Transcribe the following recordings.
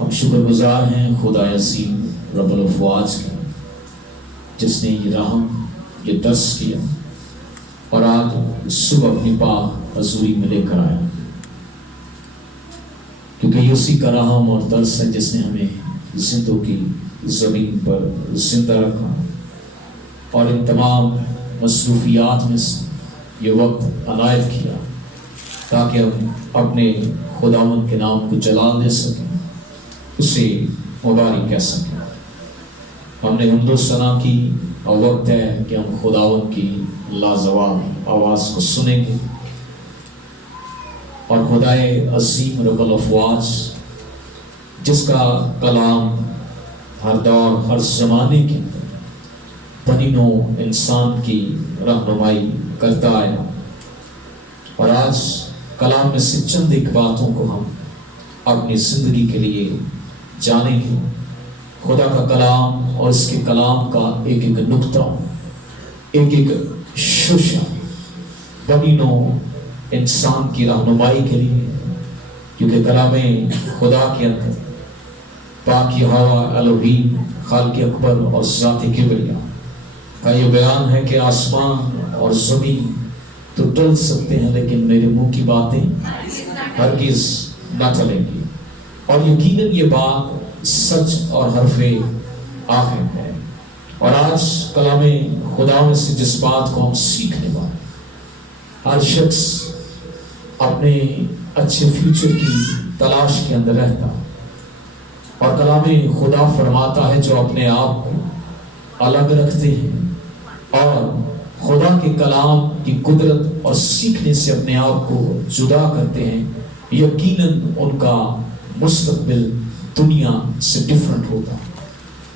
ہم شکر گزار ہیں خدا عظیم رب الافواج کا، جس نے یہ رحم یہ درس کیا اور آج صبح اپنی پاک حضوری میں لے کر آیا، کیونکہ یہ اسی کا رحم اور درس ہے جس نے ہمیں زندوں کی زمین پر زندہ رکھا اور ان تمام مصروفیات میں سے یہ وقت عنایت کیا تاکہ ہم اپنے خداوند کے نام کو جلال دے سکیں، اسے مبارک کہہ سکیں۔ ہم نے حمد و ثنا کی اور وقت ہے کہ ہم خداوند کی لازوال آواز کو سنیں گے اور خدائے عظیم رب الافواج جس کا کلام ہر دور ہر زمانے کے اندر بنی نوع انسان کی رہنمائی کرتا آیا، اور آج کلام میں سے چند ایک باتوں کو ہم اپنی زندگی کے لیے جانیں گے۔ خدا کا کلام اور اس کے کلام کا ایک ایک نقطہ، ایک ایک شوشہ بنی نوع انسان کی رہنمائی کے لیے، کیونکہ کلام خدا کے اندر پاک یہوہ الوہیم خالق اکبر اور ذات کبریا کا یہ بیان ہے کہ آسمان اور زمین تو ٹل سکتے ہیں لیکن میرے منہ کی باتیں ہرگز نہ ٹلیں گی، اور یقیناً یہ بات سچ اور حرف آخر ہے۔ اور آج کلام خدا میں سے جس بات کو ہم سیکھنے والے، ہر شخص اپنے اچھے فیوچر کی تلاش کے اندر رہتا، اور کلام خدا فرماتا ہے جو اپنے آپ کو الگ رکھتے ہیں اور خدا کے کلام کی قدرت اور سیکھنے سے اپنے آپ کو جدا کرتے ہیں، یقیناً ان کا مستقبل دنیا سے ڈیفرنٹ ہوگا،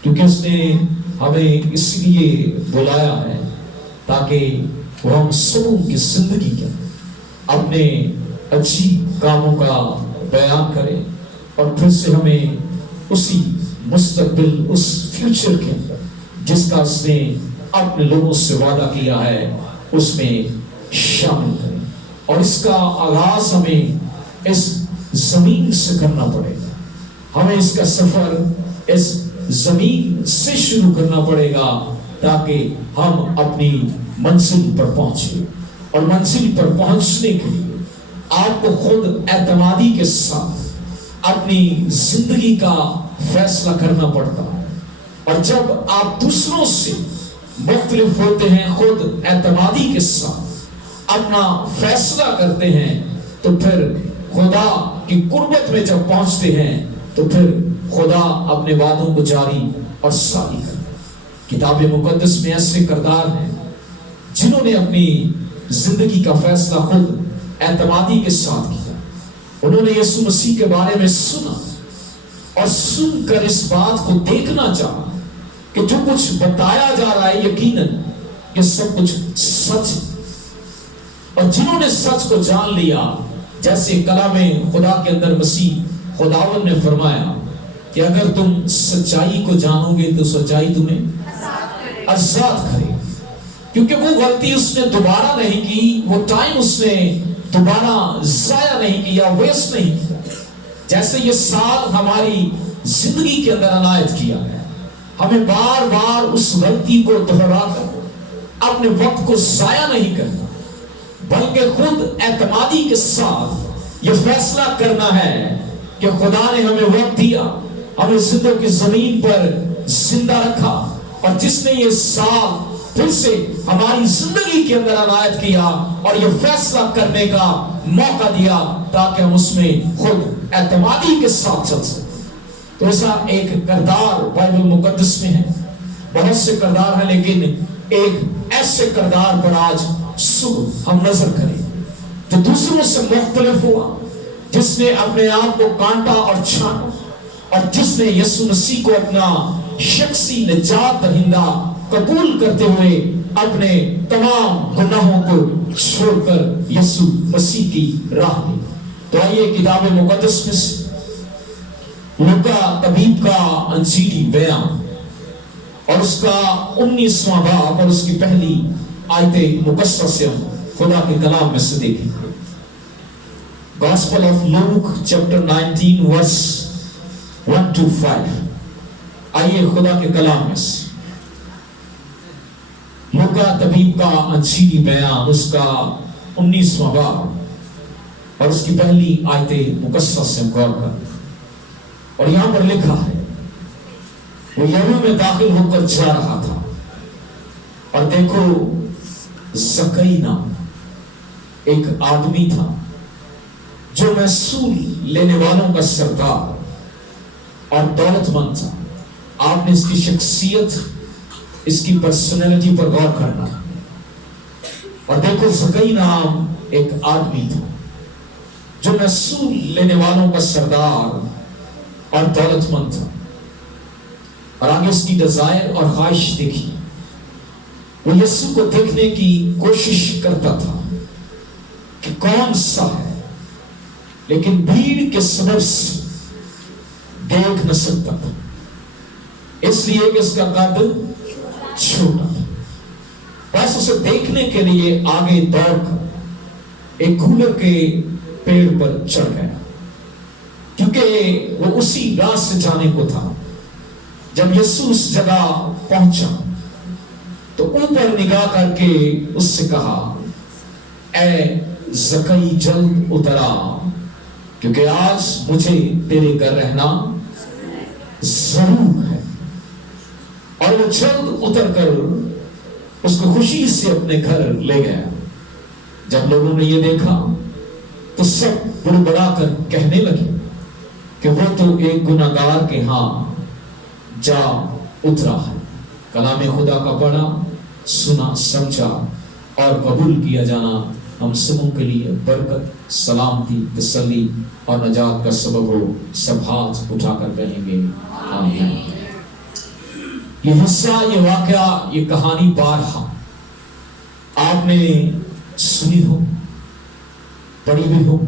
کیونکہ اس نے ہمیں اس لیے بلایا ہے تاکہ وہ ہم سبوں کی زندگی کے اپنے اچھی کاموں کا بیان کرے اور پھر سے ہمیں اسی مستقبل، اس فیوچر کے اندر جس کا اس نے اپنے لوگوں سے وعدہ کیا ہے اس میں شامل کریں۔ اور اس کا آغاز ہمیں اس زمین سے کرنا پڑے گا، ہمیں اس کا سفر اس زمین سے شروع کرنا پڑے گا تاکہ ہم اپنی منزل پر پہنچیں، اور منزل پر پہنچنے کے لیے آپ کو خود اعتمادی کے ساتھ اپنی زندگی کا فیصلہ کرنا پڑتا ہے، اور جب آپ دوسروں سے مختلف ہوتے ہیں، خود اعتمادی کے ساتھ اپنا فیصلہ کرتے ہیں، تو پھر خدا کی قربت میں جب پہنچتے ہیں تو پھر خدا اپنے وعدوں کو جاری اور ساری کرتا ہے۔ کتاب مقدس میں ایسے کردار ہیں جنہوں نے اپنی زندگی کا فیصلہ خود اعتمادی کے ساتھ کیا، انہوں نے یسوع مسیح کے بارے میں سنا اور سن کر اس بات کو دیکھنا چاہا کہ جو کچھ بتایا جا رہا ہے یقیناً یہ سب کچھ سچ ہے، اور جنہوں نے سچ کو جان لیا، جیسے کلام خدا کے اندر مسیح خداوند نے فرمایا کہ اگر تم سچائی کو جانو گے تو سچائی تمہیں آزاد کرے، کیونکہ وہ غلطی اس نے دوبارہ نہیں کی، وہ ٹائم اس نے دوبارہ ضائع نہیں کیا، ویسٹ نہیں کیا۔ جیسے یہ سال ہماری زندگی کے اندر عنایت کیا ہے، ہمیں بار بار اس غلطی کو دہرا کر اپنے وقت کو ضائع نہیں کرنا، بلکہ خود اعتمادی کے ساتھ یہ فیصلہ کرنا ہے کہ خدا نے ہمیں وقت دیا، ہمیں زندوں کی زمین پر زندہ رکھا، اور جس نے یہ سال پھر سے ہماری زندگی کے اندر عنایت کیا اور یہ فیصلہ کرنے کا موقع دیا تاکہ ہم اس میں خود اعتمادی کے ساتھ چل سکیں۔ تو ایسا ایک کردار بائبل مقدس میں ہے، بہت سے کردار ہیں، لیکن ایک ایسے کردار پر آج صبح ہم نظر کریں جو دوسروں سے مختلف ہوا، جس نے اپنے آپ کو کانٹا اور چھانا، اور جس نے یسوع مسیح کو اپنا شخصی نجات دہندہ قبول کرتے ہوئے اپنے تمام گناہوں کو چھوڑ کر یسوع مسیح کی راہ لی۔ تو آئیے کتاب مقدس میں سے لوکا طبیب کا انجیلی بیان اور اس کا 19واں باب اور اس کی پہلی آیت مقدسہ سے ہم خدا کے کلام میں سے دیکھیں گے۔ Gospel of Luke chapter 19 verse 1-5. آئیے خدا کے کلام میں سے لوکا طبیب کا انجیلی بیان اس کا 19واں باب اور اس کی پہلی آیت مقدسہ سے غور کریں. اور یہاں پر لکھا ہے وہ یریحو میں داخل ہو کر جا رہا تھا اور دیکھو زکئی نام ایک آدمی تھا جو محصول لینے والوں کا سردار اور دولت مند تھا. آپ نے اس کی شخصیت اس کی پرسنالٹی پر غور کرنا. اور دیکھو زکئی نام ایک آدمی تھا جو محصول لینے والوں کا سردار اور دولت مند تھا. اور آگے اس کی ڈیزائر اور خواہش دیکھی. وہ یسوع کو دیکھنے کی کوشش کرتا تھا کہ کون سا ہے, لیکن بھیڑ کے سبب سے دیکھ نہ سکتا تھا, اس لیے کہ اس کا قد چھوٹا تھا. بس اسے دیکھنے کے لیے آگے دوڑ کر ایک گولر کے پیڑ پر چڑھ گیا, کیونکہ وہ اسی راہ سے جانے کو تھا. جب یسوع اس جگہ پہنچا تو اوپر نگاہ کر کے اس سے کہا, اے زکئی جلد اتر آ, کیونکہ آج مجھے تیرے گھر رہنا ضرور ہے. اور وہ جلد اتر کر اس کو خوشی سے اپنے گھر لے گیا. جب لوگوں نے یہ دیکھا تو سب بڑبڑا کر کہنے لگے کہ وہ تو ایک گناہگار کے ہاں جا اترا ہے. کلام خدا کا پڑھا, سنا, سمجھا اور قبول کیا جانا ہم سبوں کے لیے برکت, سلامتی, تسلی اور نجات کا سبب ہو. سب ہاتھ اٹھا کر کہیں گے آمین. یہ حصہ, یہ واقعہ, یہ کہانی بارہا آپ نے سنی ہو, پڑھی بھی ہو.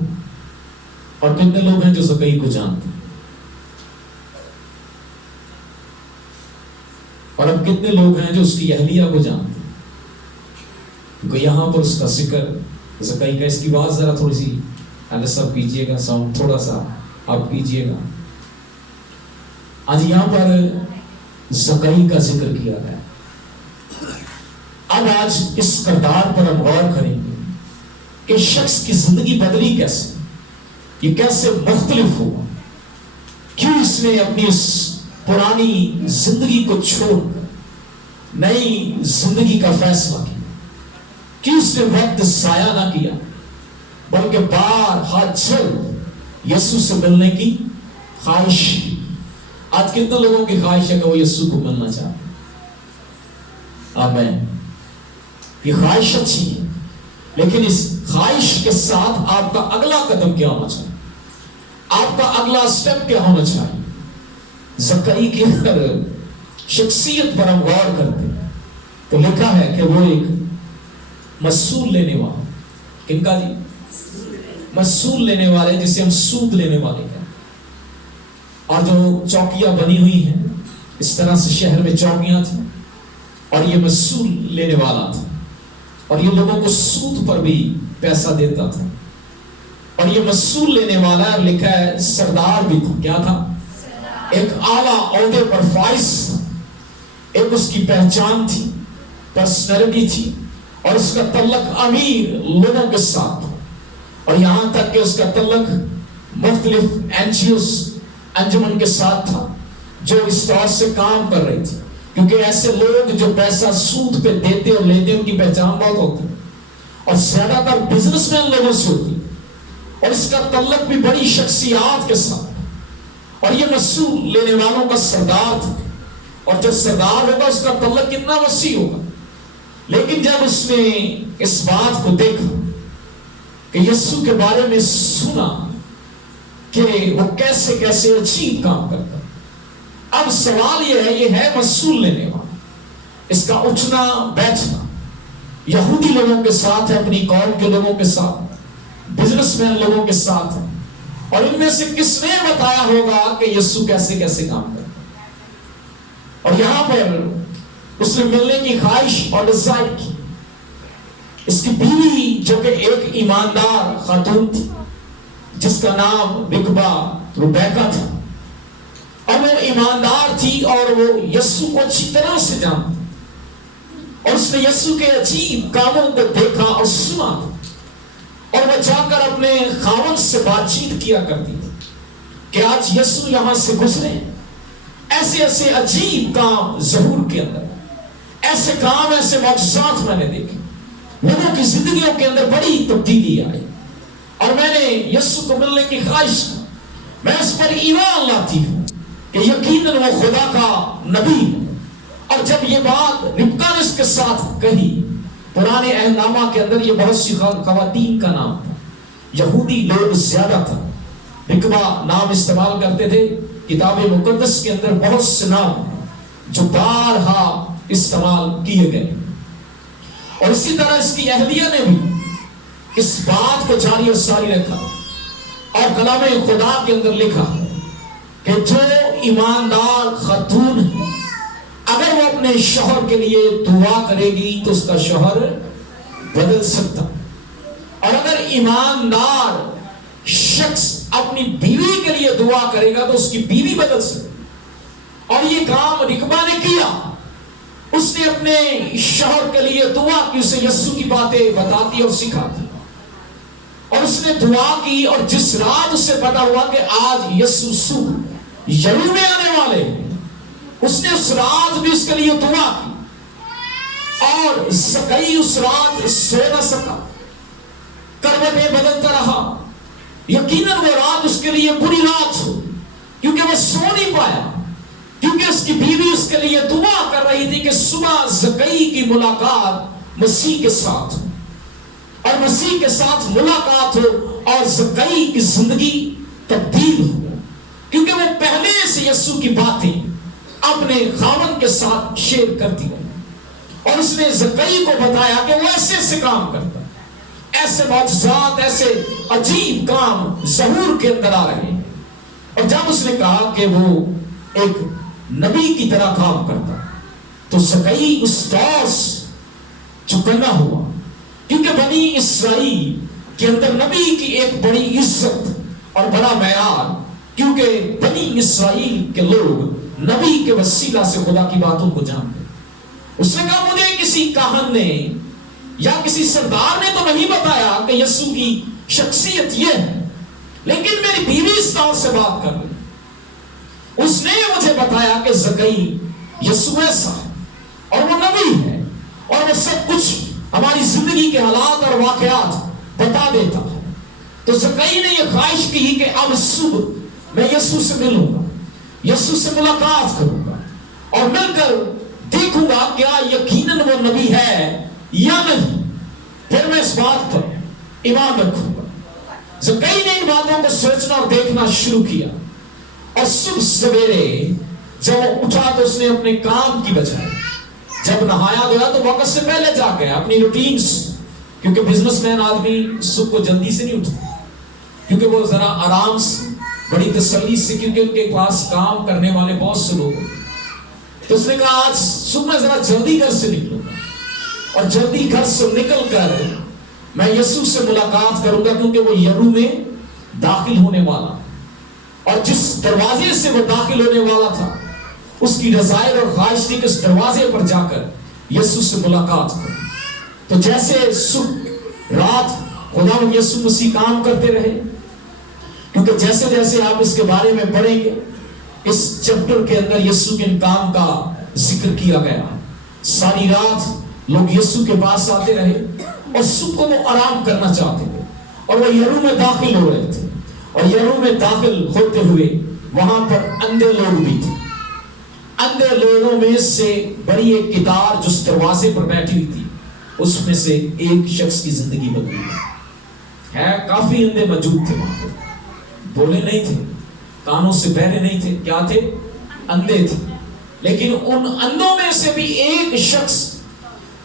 اور کتنے لوگ ہیں جو زکئی کو جانتے ہیں, اور اب کتنے لوگ ہیں جو اس کی اہلیہ کو جانتے ہیں. کیونکہ یہاں پر اس کا ذکر زکئی کا, اس کی بات ذرا تھوڑی سی سب کیجئے گا, ساؤنڈ تھوڑا سا آپ کیجئے گا. آج یہاں پر زکئی کا ذکر کیا گیا. اب آج اس کردار پر ہم غور کریں گے کہ شخص کی زندگی بدلی کیسے, یہ کیسے مختلف ہوا, کیوں اس نے اپنی اس پرانی زندگی کو چھوڑ کر نئی زندگی کا فیصلہ کیا, کیوں اس نے وقت ضائع نہ کیا بلکہ بار ہاتھ جلد یسوع سے ملنے کی خواہش. آج کتنے لوگوں کی خواہش ہے کہ وہ یسوع کو ملنا چاہتے ہیں؟ آمین. یہ خواہش اچھی ہے, لیکن اس خواہش کے ساتھ آپ کا اگلا قدم کیا ہونا چاہیے, آپ کا اگلا سٹیپ کیا ہونا چاہیے. زکئی کی اگر شخصیت پر ہم غور کرتے ہیں تو لکھا ہے کہ وہ ایک محصول لینے والا, کن کا جی؟ محصول لینے والے, جسے ہم سود لینے والے ہیں. اور جو چوکیاں بنی ہوئی ہیں اس طرح سے شہر میں چوکیاں تھیں, اور یہ محصول لینے والا تھا, اور یہ لوگوں کو سود پر بھی پیسہ دیتا تھا. اور یہ محصول لینے والا لکھا ہے سردار بھی تھا. کیا تھا؟ ایک اعلیٰ عہدے پر فائز تھا. ایک اس کی پہچان تھی, پرسنالٹی تھی, اور اس کا تعلق امیر لوگوں کے ساتھ تھا. اور یہاں تک کہ اس کا تعلق مختلف NGOs انجمن کے ساتھ تھا جو اس طور سے کام کر رہی تھی. کیونکہ ایسے لوگ جو پیسہ سود پہ دیتے اور لیتے ان کی پہچان بہت ہوتی, اور زیادہ تر بزنس مین لوگوں سے ہوتی, اور اس کا تعلق بھی بڑی شخصیات کے ساتھ. اور یہ محصول لینے والوں کا سردار تھا, اور جب سردار ہوگا اس کا تعلق کتنا وسیع ہوگا. لیکن جب اس نے اس بات کو دیکھا کہ یسوع کے بارے میں سنا کہ وہ کیسے کیسے عجیب کام کرتا, اب سوال یہ ہے محصول لینے والا, اس کا اٹھنا بیٹھنا یہودی لوگوں کے ساتھ ہے, اپنی قوم کے لوگوں کے ساتھ, بزنس مین لوگوں کے ساتھ ہے. اور ان میں سے کس نے بتایا ہوگا کہ یسوع کیسے کیسے کام کرتا. اور یہاں پر اس نے ملنے کی خواہش اور ڈیزائر کی. اس کی بیوی جو کہ ایک ایماندار خاتون تھی جس کا نام ربیکہ تھا, تھی اور وہ یسوع کو اچھی طرح سے جانتی، اور اس نے یسوع کے عجیب کاموں کو دیکھا اور سنا، اور وہ جا کر اپنے خاوند سے بات چیت کیا کرتی تھی کہ آج یسوع یہاں سے گزرے، ایسے ایسے عجیب کام ظہور کے اندر، ایسے کام، ایسے معجزات میں نے دیکھے، لوگوں کی زندگیوں کے اندر بڑی تبدیلی آئی، اور میں نے یسوع کو ملنے کی خواہش کی، میں اس پر ایمان لاتی ہوں کہ یقیناً وہ خدا کا نبی ہے۔ اور جب یہ بات ربکا نے اس کے ساتھ کہی، پرانے عہد نامہ کے اندر یہ بہت سی خواتین کا نام تھا، یہودی لوگ زیادہ تھا، ربکا نام استعمال کرتے تھے، کتاب مقدس کے اندر بہت سے نام جو بارہا استعمال کیے گئے، اور اسی طرح اس کی اہلیہ نے بھی اس بات کو جاری اور ساری رکھا، اور کلام خدا کے اندر لکھا کہ جو ایماندار خاتون ہے اگر وہ اپنے شوہر کے لیے دعا کرے گی تو اس کا شوہر بدل سکتا، اور اگر ایماندار شخص اپنی بیوی کے لیے دعا کرے گا تو اس کی بیوی بدل سکتی، اور یہ کام ربکا نے کیا، اس نے اپنے شوہر کے لیے دعا کی، اسے یسوع کی باتیں بتاتی اور سکھاتی، اور اس نے دعا کی، اور جس رات اسے پتا ہوا کہ آج یسوع صبح یرو میں آنے والے، اس نے اس رات بھی اس کے لیے دعا کی، اور زکئی اس رات سو نہ سکا، کروٹیں بدلتا رہا، یقیناً وہ رات اس کے لیے بری رات ہو، کیونکہ وہ سو نہیں پایا، کیونکہ اس کی بیوی اس کے لیے دعا کر رہی تھی کہ صبح زکئی کی ملاقات مسیح کے ساتھ ہو، اور مسیح کے ساتھ ملاقات ہو، اور زکئی کی زندگی تبدیل ہو، کیونکہ وہ پہلے سے یسوع کی باتیں اپنے خاوند کے ساتھ شیئر کرتی ہے، اور اس نے زکئی کو بتایا کہ وہ ایسے ایسے کام کرتا، ایسے معجزات، ایسے عجیب کام ظہور کے اندر آ رہے ہیں، اور جب اس نے کہا کہ وہ ایک نبی کی طرح کام کرتا، تو زکئی اس دور سے چکنا ہوا، کیونکہ بنی اسرائیل کے اندر نبی کی ایک بڑی عزت اور بڑا معیار، کیونکہ بنی اسرائیل کے لوگ نبی کے وسیلہ سے خدا کی باتوں کو جانتے۔ اس نے کہا مجھے کسی کاہن نے یا کسی سردار نے تو نہیں بتایا کہ یسوع کی شخصیت یہ ہے، لیکن میری بیوی اس طور سے بات کر رہی، اس نے مجھے بتایا کہ زکئی یسوع ایسا ہے، اور وہ نبی ہے، اور وہ سب کچھ ہماری زندگی کے حالات اور واقعات بتا دیتا ہے۔ تو زکئی نے یہ خواہش کی کہ اب صبح میں یسوع سے ملوں گا، یسوع سے ملاقات کروں گا، اور مل کر دیکھوں گا کیا یقیناً وہ نبی ہے یا نہیں، پھر میں اس بات پر ایمان رکھوں گا۔ زکئی نے ان باتوں کو سوچنا اور دیکھنا شروع کیا، اور صبح سویرے جب وہ اٹھا تو اس نے اپنے کام کی بجائے جب نہایا دھویا تو وقت سے پہلے جا گیا اپنی روٹین سے، کیونکہ بزنس مین آدمی صبح کو جلدی سے نہیں اٹھتا، کیونکہ وہ ذرا آرام سے بڑی تسلی سے، کیونکہ ان کے پاس کام کرنے والے بہت سے لوگ ہیں، تو اس نے کہا آج صبح میں ذرا جلدی گھر سے نکلوں گا، اور جلدی گھر سے نکل کر میں یسوع سے ملاقات کروں گا، کیونکہ وہ یرو میں داخل ہونے والا، اور جس دروازے سے وہ داخل ہونے والا تھا اس کی ڈیزائر اور خواہش تھی کہ اس دروازے پر جا کر یسوع سے ملاقات کروں۔ تو جیسے صبح رات خدا و یسوع مسیح کام کرتے رہے، کیونکہ جیسے جیسے آپ اس کے بارے میں پڑھیں گے اس چیپٹر کے اندر یسوع کے ان کام کا ذکر کیا گیا، ساری رات لوگ یسوع کے پاس آتے رہے، اور صبح کو وہ آرام کرنا چاہتے تھے، اور وہ یرو میں داخل ہو رہے تھے، اور یرو میں داخل ہوتے ہوئے وہاں پر اندھے لوگ بھی تھے، اندھے لوگوں میں سے بڑی ایک قطار جو اس دروازے پر بیٹھی ہوئی تھی، اس میں سے ایک شخص کی زندگی بدلی ہے، کافی اندھے موجود تھے وہاں پر، بولے نہیں تھے، کانوں سے بہرے نہیں تھے، کیا تھے؟ اندھے تھے، لیکن ان اندھوں میں سے بھی ایک شخص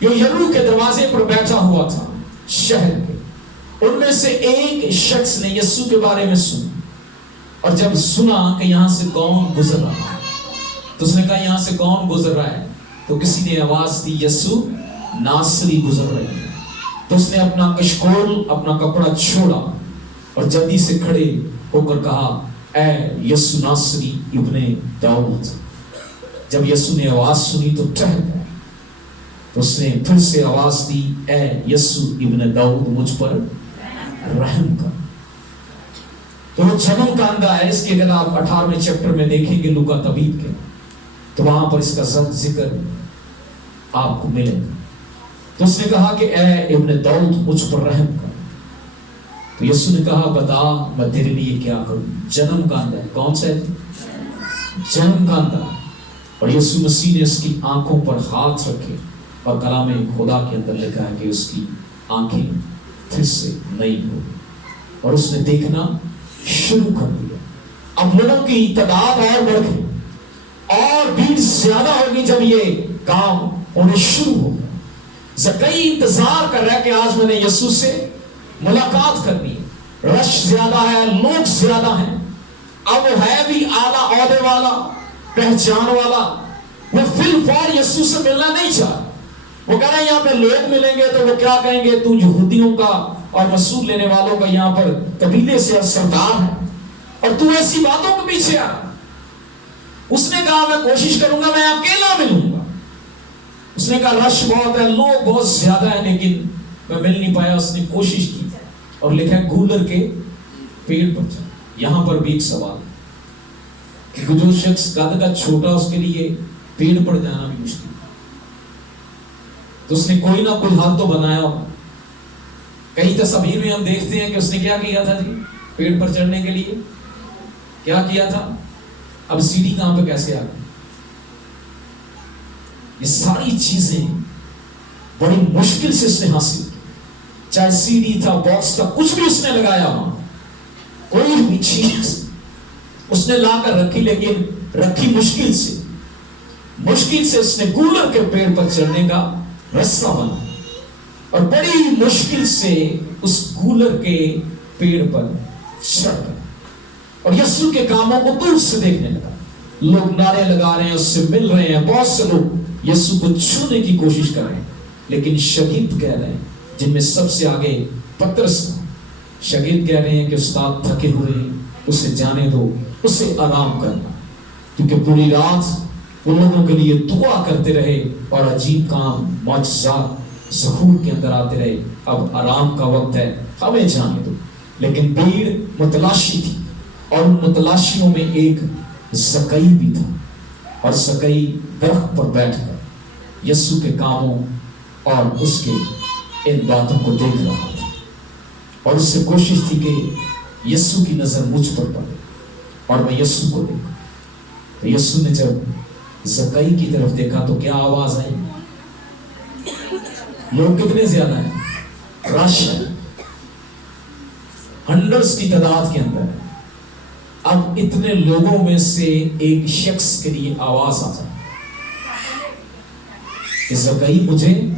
جو یرو کے دروازے پر بیٹھا ہوا تھا شہر کے، ان میں سے ایک شخص نے یسوع کے بارے میں سنا، اور جب سنا کہ یہاں سے کون گزر رہا ہے تو اس نے کہا یہاں سے کون گزر رہا ہے؟ تو کسی نے آواز دی یسوع ناصری گزر رہے ہیں۔ تو اس نے اپنا کشکول، اپنا کپڑا چھوڑا اور جلدی سے کھڑے ہو کر کہا اے یسوع ناصری ابن داؤد، جب یسوع نے آواز سنی تو ٹہل گئے. تو اس نے پھر سے آواز دی, اے یسوع ابن داؤد مجھ پر رحم کر. تو وہ جنم کاندہ ہے. اس کے اگر آپ 18ویں چیپٹر میں دیکھیں گے لوکا طبیب کے, تو وہاں پر اس کا ذکر آپ کو ملے گا. تو اس نے کہا کہ اے ابن داؤد مجھ پر رحم کر. تو یسوع نے کہا بتا میں تیرے لیے کیا کروں. جنم کاندہ ہے. کون سا ہے؟ جنم کاندہ. اور یسوع مسیح نے اس کی آنکھوں پر ہاتھ رکھے اور کلام خدا کے اندر لکھا ہے کہ اس کی آنکھیں پھر سے نئی ہو اور اس نے دیکھنا شروع کر دیا. اب لوگوں کی تعداد اور بڑھ گئی اور بھیڑ زیادہ ہوگی جب یہ کام ہونے شروع ہو. زکئی انتظار کر رہا ہے کہ آج میں نے یسوع سے ملاقات کرنی ہے. رش زیادہ ہے, لوگ زیادہ ہیں. اب وہ ہے بھی اعلیٰ عہدے والا, پہچان والا. وہ فی الفور یسوع سے ملنا نہیں چاہتا. وہ کہہ رہا ہے یہاں پہ لوگ ملیں گے تو وہ کیا کہیں گے, تو یہودیوں کا اور مسعود لینے والوں کا یہاں پر قبیلے سے سردار ہے اور تو ایسی باتوں کے پیچھے آ. اس نے کہا میں کوشش کروں گا, میں اکیلا ملوں گا. اس نے کہا رش بہت ہے, لوگ بہت زیادہ ہیں, لیکن میں مل نہیں پایا. اس نے کوشش کی اور لکھا ہے گولر کے پیڑ پر چڑھ. یہاں پر بھی ایک سوال کہ جو شخص قد کا چھوٹا اس کے لیے پیڑ پر جانا بھی مشکل, تو اس نے کوئی نہ کوئی حل تو بنایا ہوگا. کئی تصاویر میں ہم دیکھتے ہیں کہ اس نے کیا کیا تھا جی پیڑ پر چڑھنے کے لیے کیا کیا تھا. اب سیڑھی کہاں پہ کیسے آ گئی. یہ ساری چیزیں بڑی مشکل سے اس نے حاصل کی. چاہے سیڑھی تھا, باکس تھا, کچھ بھی اس نے لگایا وہاں, کوئی بھی چیز اس نے لا کر رکھی, لیکن رکھی مشکل سے. مشکل سے اس نے گولر کے پیڑ پر چڑھنے کا رستہ بنا اور بڑی مشکل سے اس گولر کے پیڑ پر چڑھ گیا اور یسوع کے کاموں کو دور سے دیکھنے لگا. لوگ نعرے لگا رہے ہیں, اس سے مل رہے ہیں, بہت سے لوگ یسوع کو چھونے کی کوشش کر رہے ہیں. لیکن شاگرد کہہ رہے ہیں, جن میں سب سے آگے پترس تھا, شاگرد کہہ رہے ہیں کہ استاد تھکے ہوئے ہیں, اسے جانے دو, اسے آرام کرنا. کیونکہ پوری رات وہ لوگوں کے لیے دعا کرتے رہے اور عجیب کام معجزات ظہور کے اندر آتے رہے. اب آرام کا وقت ہے, ہمیں جانے دو. لیکن بھیڑ متلاشی تھی اور ان متلاشیوں میں ایک زکئی بھی تھا. اور زکئی درخت پر بیٹھ کر یسوع کے کاموں اور اس کے ان باتوں کو دیکھ رہا تھا اور اس سے کوشش تھی کہ یسوع کی نظر مجھ پر پڑے اور میں یسوع کو دیکھوں. تو یسوع نے جب زکئی کی طرف دیکھا تو کیا آواز آئی. لوگ کتنے زیادہ ہیں, رش ہے, ہنڈرڈز کی تعداد کے اندر. اب اتنے لوگوں میں سے ایک شخص کے لیے آواز آ جائے کہ زکئی مجھے